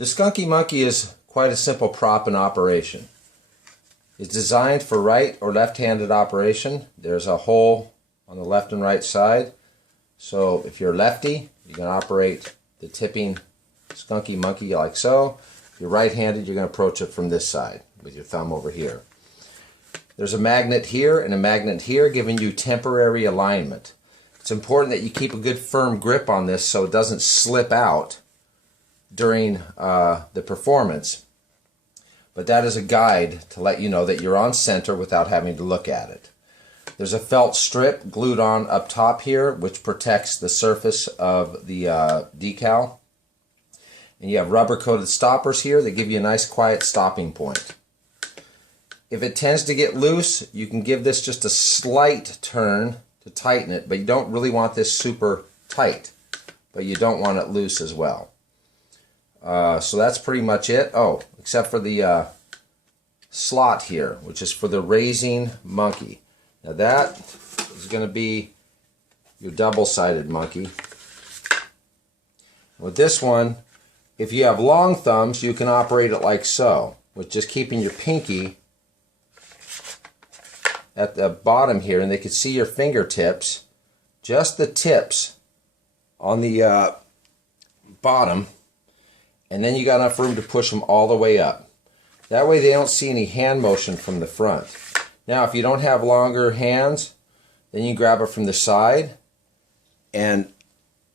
The Skunky Munky is quite a simple prop in operation. It's designed for right or left-handed operation. There's a hole on the left and right side. So if you're lefty, you can operate the tipping Skunky Munky like so. If you're right-handed, you're going to approach it from this side with your thumb over here. There's a magnet here and a magnet here giving you temporary alignment. It's important that you keep a good firm grip on this so it doesn't slip out during the performance. But that is a guide to let you know that you're on center without having to look at it. There's a felt strip glued on up top here which protects the surface of the decal. And you have rubber coated stoppers here that give you a nice quiet stopping point. If it tends to get loose, you can give this just a slight turn to tighten it, but you don't really want this super tight, but you don't want it loose as well. So that's pretty much it. Oh, except for the slot here, which is for the raising monkey. Now that is going to be your double-sided monkey. With this one, if you have long thumbs, you can operate it like so, with just keeping your pinky at the bottom here, and they can see your fingertips, just the tips on the bottom, and then you got enough room to push them all the way up. That way they don't see any hand motion from the front. Now if you don't have longer hands, then you grab it from the side and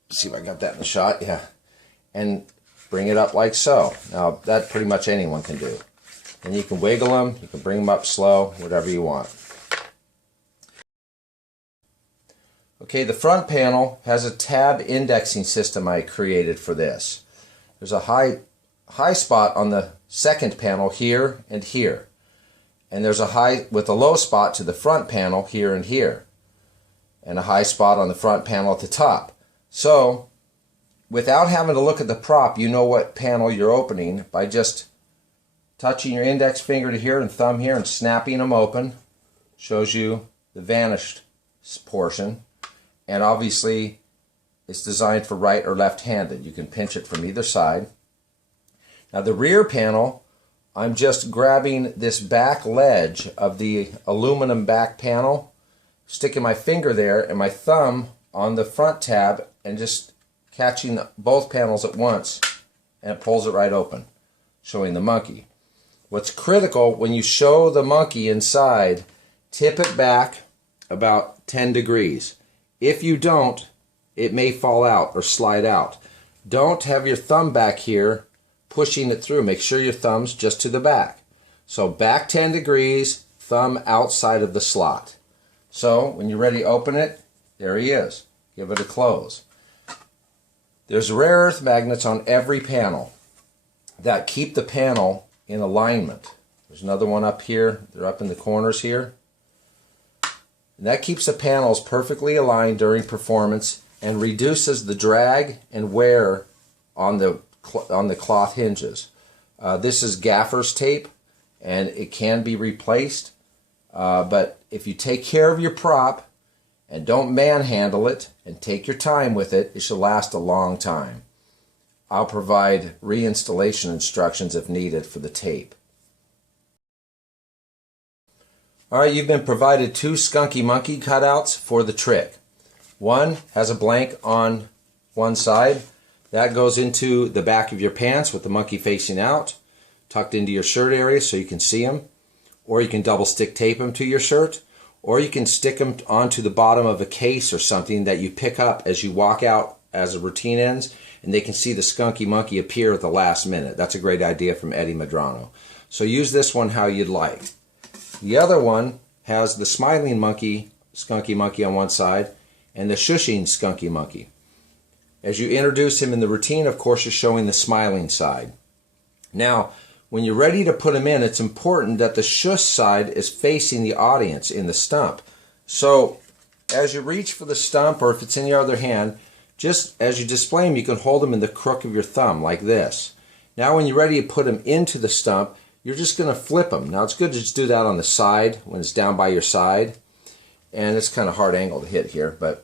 see if I got that in the shot, yeah, and bring it up like so. Now that pretty much anyone can do. And you can wiggle them, you can bring them up slow, whatever you want. Okay, the front panel has a tab indexing system I created for this. There's a high spot on the second panel here and here. And there's a high with a low spot to the front panel here and here. And a high spot on the front panel at the top. So, without having to look at the prop, you know what panel you're opening by just touching your index finger to here and thumb here and snapping them open. Shows you the vanished portion. And obviously, it's designed for right or left-handed. You can pinch it from either side. Now the rear panel, I'm just grabbing this back ledge of the aluminum back panel, sticking my finger there and my thumb on the front tab and just catching both panels at once, and it pulls it right open, showing the monkey. What's critical, when you show the monkey inside, tip it back about 10 degrees. If you don't, it may fall out or slide out. Don't have your thumb back here pushing it through. Make sure your thumb's just to the back. So back 10 degrees, thumb outside of the slot. So when you're ready to open it, there he is. Give it a close. There's rare earth magnets on every panel that keep the panel in alignment. There's another one up here. They're up in the corners here. And that keeps the panels perfectly aligned during performance and reduces the drag and wear on the cloth hinges. This is gaffer's tape and it can be replaced, but if you take care of your prop and don't manhandle it and take your time with it, it should last a long time. I'll provide reinstallation instructions if needed for the tape. Alright, you've been provided 2 Skunky Munky cutouts for the trick. One has a blank on one side. That goes into the back of your pants with the monkey facing out, tucked into your shirt area so you can see them. Or you can double stick tape them to your shirt. Or you can stick them onto the bottom of a case or something that you pick up as you walk out as the routine ends, and they can see the Skunky Munky appear at the last minute. That's a great idea from Eddie Medrano. So use this one how you'd like. The other one has the smiling monkey, Skunky Munky on one side, and the shushing Skunky Munky. As you introduce him in the routine, of course, you're showing the smiling side. Now, when you're ready to put him in, it's important that the shush side is facing the audience in the stump. So, as you reach for the stump, or if it's in your other hand, just as you display him, you can hold him in the crook of your thumb, like this. Now, when you're ready to put him into the stump, you're just going to flip them. Now it's good to just do that on the side when it's down by your side. And it's kind of hard angle to hit here, but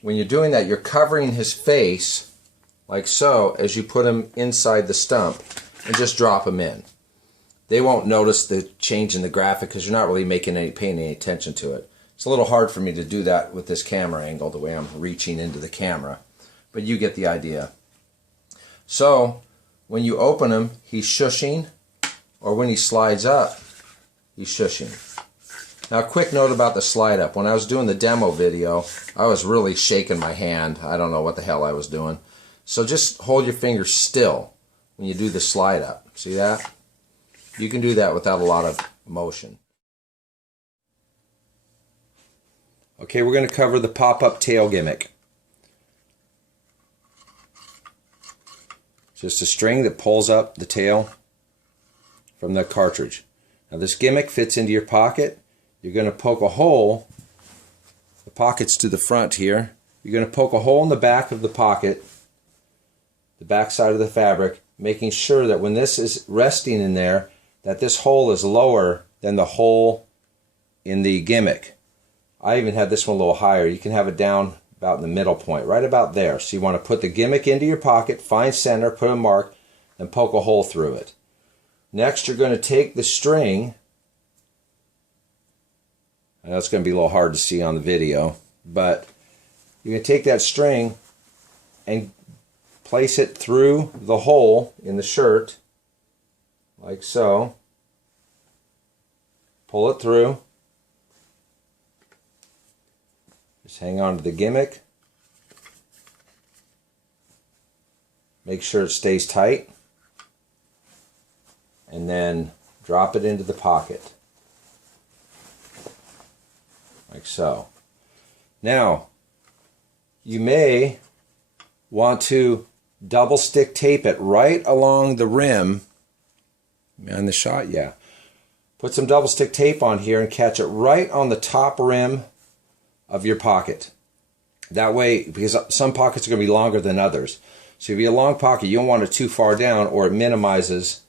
when you're doing that, you're covering his face like so, as you put them inside the stump and just drop them in. They won't notice the change in the graphic because you're not really paying any attention to it. It's a little hard for me to do that with this camera angle, the way I'm reaching into the camera, but you get the idea. So when you open him, he's shushing, or when he slides up, he's shushing. Now, a quick note about the slide up. When I was doing the demo video, I was really shaking my hand. I don't know what the hell I was doing. So just hold your finger still when you do the slide up. See that? You can do that without a lot of motion. Okay, we're going to cover the pop-up tail gimmick. Just a string that pulls up the tail from the cartridge. Now this gimmick fits into your pocket. You're going to poke a hole, the pocket's to the front here. You're going to poke a hole in the back of the pocket, the back side of the fabric, making sure that when this is resting in there, that this hole is lower than the hole in the gimmick. I even had this one a little higher. You can have it down about in the middle point, right about there. So you want to put the gimmick into your pocket, find center, put a mark, and poke a hole through it. Next, you're going to take the string. I know it's going to be a little hard to see on the video, but you're going to take that string and place it through the hole in the shirt, like so. Pull it through. Just hang on to the gimmick. Make sure it stays tight. And then drop it into the pocket. Like so. Now, you may want to double stick tape it right along the rim. On the shot, yeah. Put some double stick tape on here and catch it right on the top rim of your pocket. That way, because some pockets are going to be longer than others. So if you have a long pocket, you don't want it too far down or it minimizes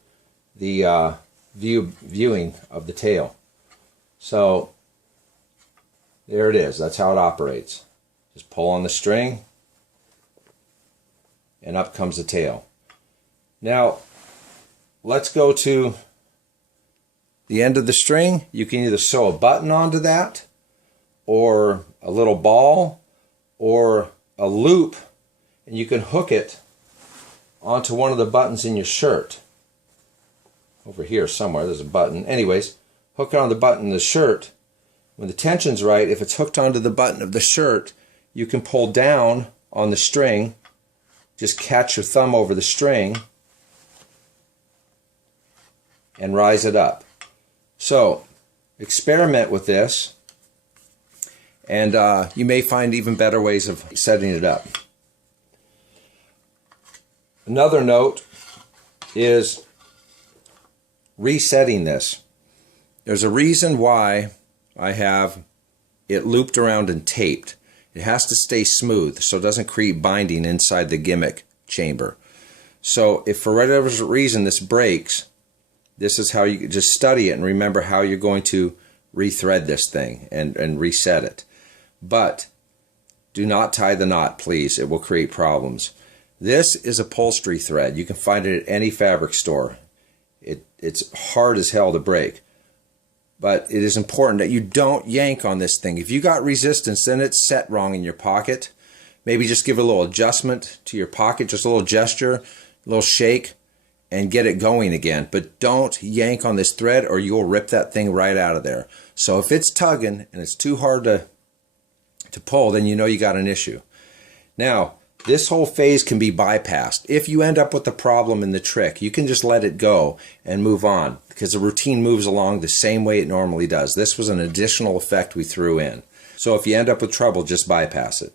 the viewing of the tail. So there it is. That's how it operates. Just pull on the string and up comes the tail. Now let's go to the end of the string. You can either sew a button onto that, or a little ball, or a loop, and you can hook it onto one of the buttons in your shirt. Over here somewhere there's a button. Anyways, hook it on the button in the shirt. When the tension's right, if it's hooked onto the button of the shirt, you can pull down on the string. Just catch your thumb over the string and rise it up. So experiment with this, and you may find even better ways of setting it up. Another note is resetting this. There's a reason why I have it looped around and taped. It has to stay smooth so it doesn't create binding inside the gimmick chamber. So if for whatever reason this breaks, this is how you just study it and remember how you're going to rethread this thing and reset it. But do not tie the knot, please. It will create problems. This is upholstery thread. You can find it at any fabric store. It's hard as hell to break. But it is important that you don't yank on this thing. If you got resistance, then it's set wrong in your pocket. Maybe just give a little adjustment to your pocket, just a little gesture, a little shake, and get it going again. But don't yank on this thread or you'll rip that thing right out of there. So if it's tugging and it's too hard to pull, then you know you got an issue. Now, this whole phase can be bypassed. If you end up with a problem in the trick, you can just let it go and move on because the routine moves along the same way it normally does. This was an additional effect we threw in. So if you end up with trouble, just bypass it.